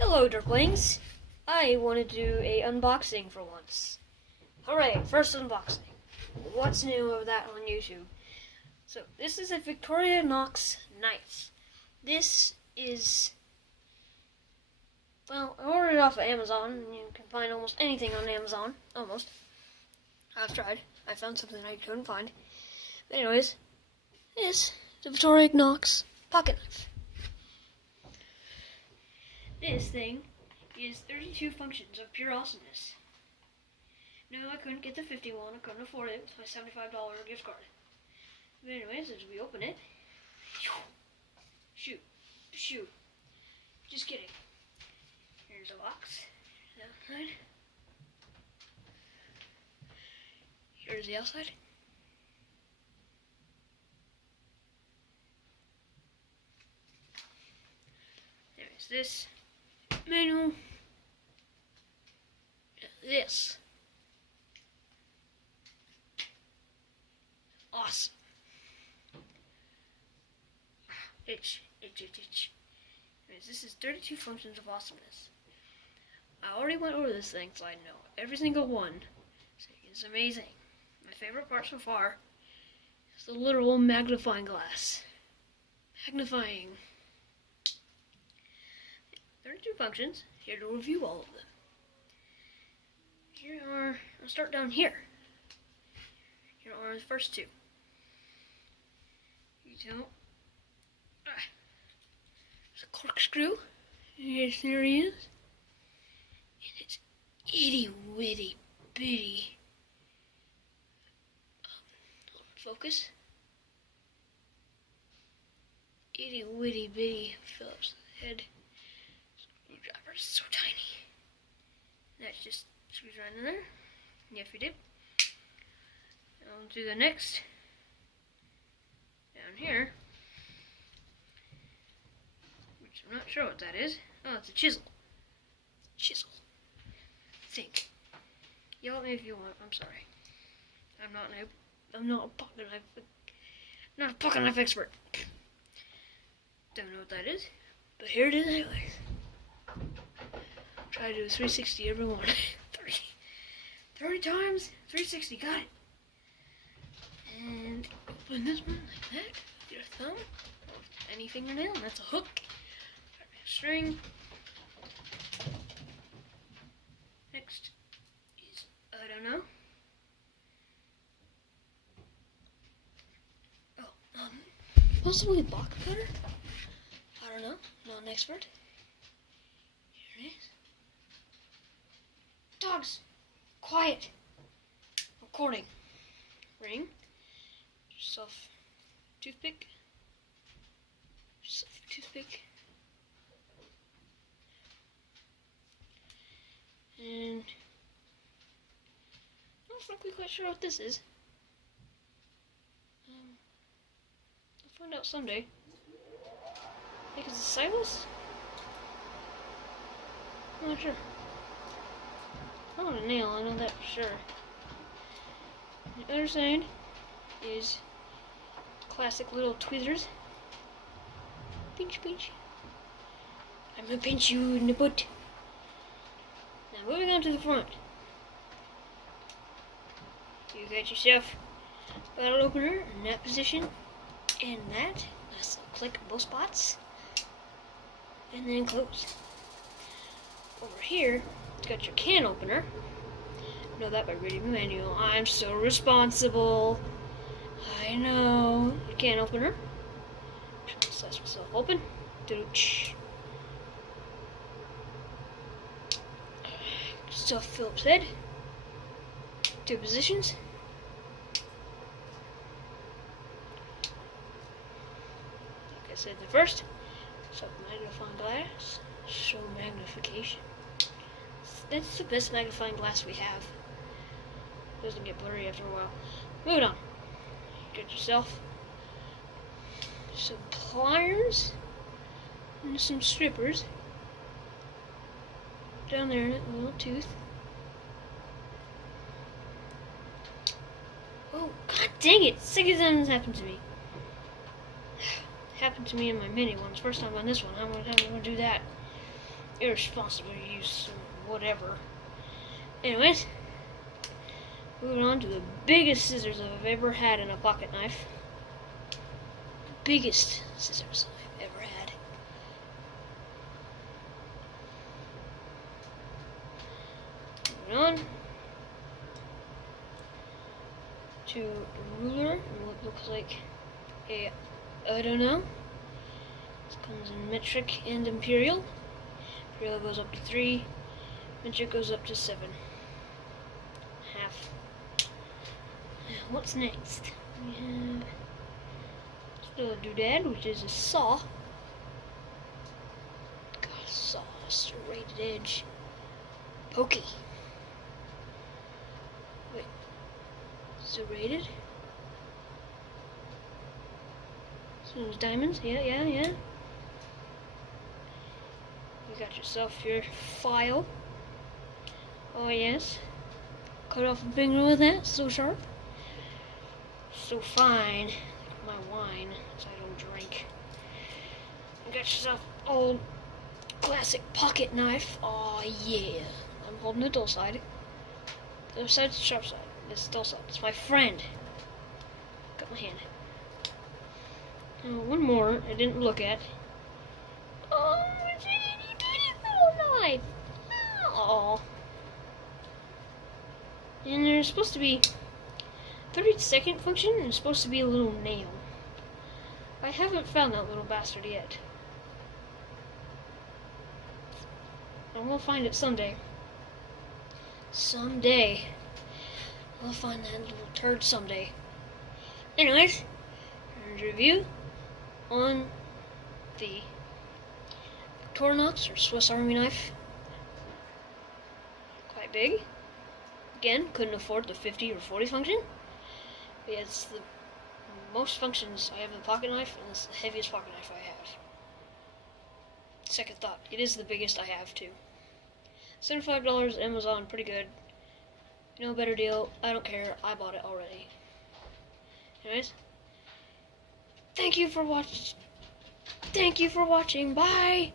Hello, Dirklings. I want to do a unboxing for once. Hooray, first unboxing. What's new of that on YouTube? So, this is a Victorinox knife. This is, well, I ordered it off of Amazon. You can find almost anything on Amazon. Almost. I've tried. I found something I couldn't find. But anyways, this is the Victorinox pocket knife. This thing is 32 functions of pure awesomeness. No, I couldn't get the 51. I couldn't afford it with my $75 gift card. But anyways, as we open it, shoot. Just kidding. Here's a box. The outside. Here's the outside. There's this manual. This. Awesome. Itch. Anyways, this is 32 functions of awesomeness. I already went over this thing, so I know every single one. So it's amazing. My favorite part so far is the literal magnifying glass. Magnifying. 32 functions. Here to review all of them. I'll start down here. Here are the first two. There's a corkscrew. Yes, there he is. And it's itty witty bitty. Focus. Itty witty bitty Phillips head. Screwdriver is so tiny. That just screws right in there. Yes, we did. On to the next. Down here. Which I'm not sure what that is. Oh, it's a chisel. Chisel. Think. Yell at me if you want. I'm sorry. I'm not a pocket knife expert. Don't know what that is, but here it is anyways. Try to do a 360 every one. 30 times, 360, got it. And open this one like that. Your thumb, or any fingernail, and that's a hook. String. Next is, I don't know. Possibly a box cutter? I don't know. Not an expert. Here it is. Dogs! Quiet! Recording. Ring. Yourself toothpick. And I'm not frankly quite sure what this is. I'll find out someday. I think it's a stylus? I'm not sure. Oh, a nail, I know that for sure. The other side is classic little tweezers. Pinch. I'm gonna pinch you in the butt. Now moving on to the front. You got yourself a bottle opener in that position. And that. Nice little click in both spots. And then close. Over here, it's got your can opener. Know that by reading the manual. I'm so responsible. I know. Can opener. Slice myself open. Stuff Phillips head. Two positions. Like I said, the first. Magnifying glass. Show magnification. That's the best magnifying glass we have. Doesn't get blurry after a while. Moving on. Get yourself some pliers and some strippers down there in that little tooth. Oh, god dang it! Second time this happened to me. Happened to me in my mini ones. First time on this one. How am I going to do that? irresponsible use or whatever. Anyways, moving on to the biggest scissors I've ever had in a pocket knife. Biggest scissors I've ever had. Moving on to a ruler and what looks like a, I don't know. This comes in metric and imperial. Imperial goes up to 3, metric goes up to 7. Half. Now, what's next? We have still a doodad, which is a saw. God, saw, serrated edge. Pokey. Wait. Serrated? So those diamonds? Yeah. You got yourself your file. Oh yes. Cut off a finger with that. So sharp. So fine. My wine, as I don't drink. You got yourself old classic pocket knife. Oh yeah. I'm holding the dull side. The other side's the sharp side. This is the dull side. It's my friend. Got my hand. Oh, one more I didn't look at. Oh, it's a itty bitty little knife. Oh. And there's supposed to be 30-second function, and it's supposed to be a little nail. I haven't found that little bastard yet. And we'll find it someday. Someday. We'll find that little turd someday. Anyways, here's a review on the Victorinox or Swiss Army knife. Quite big. Again, couldn't afford the 50 or 40 function. But it's the most functions I have in the pocket knife, and it's the heaviest pocket knife I have. Second thought, it is the biggest I have too. $75 Amazon, pretty good. No better deal, I don't care, I bought it already. Anyways, thank you for watching, bye!